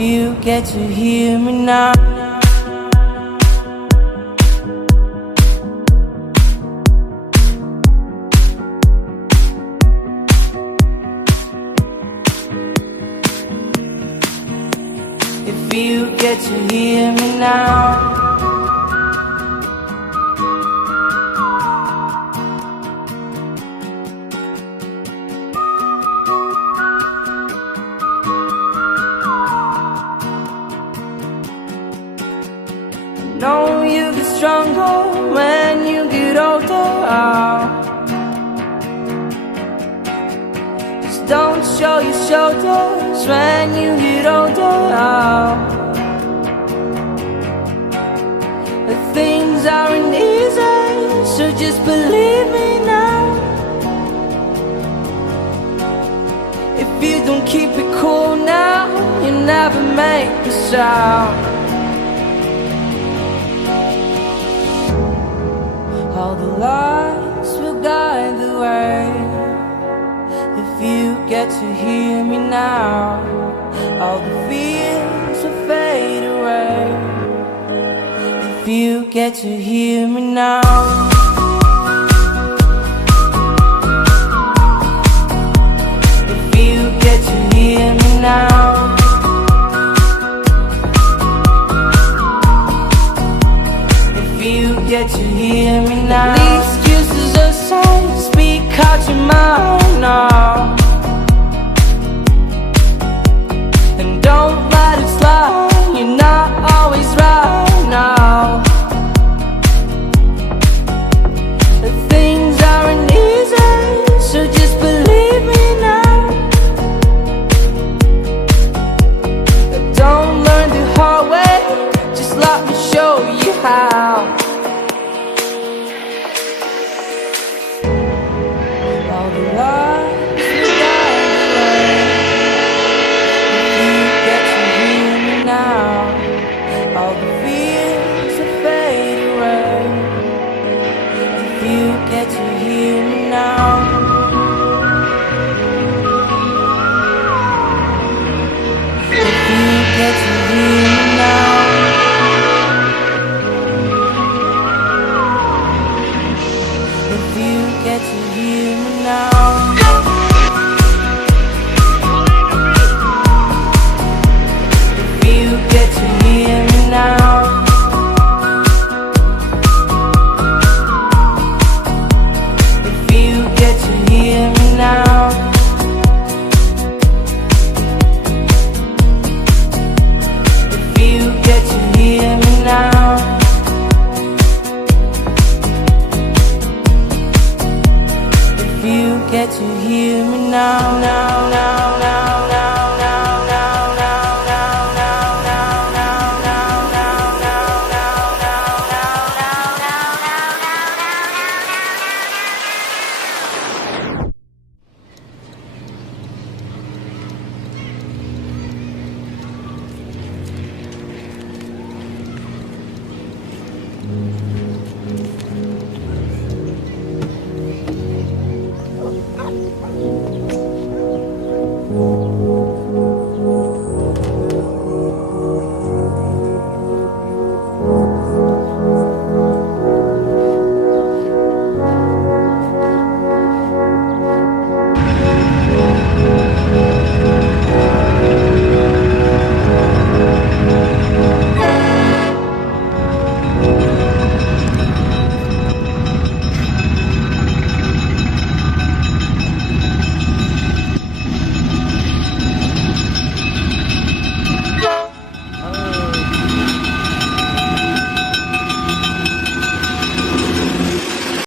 you get to hear me now. If you get to hear me now. Know you get stronger when you get older. Just don't show your shoulders when you get older. But things aren't easy, so just believe me now. If you don't keep it cool now, you never make a sound. All the lights will guide the way. If you get to hear me now, all the fears will fade away. If you get to hear me now. If you get to hear me now. Get to hear me now. These excuses aside, speak out your mind now. And don't let it slide, you're not always right now. The things aren't easy, so just believe me now. But don't learn the hard way, just let me show you how. Get to hear me now, now, now.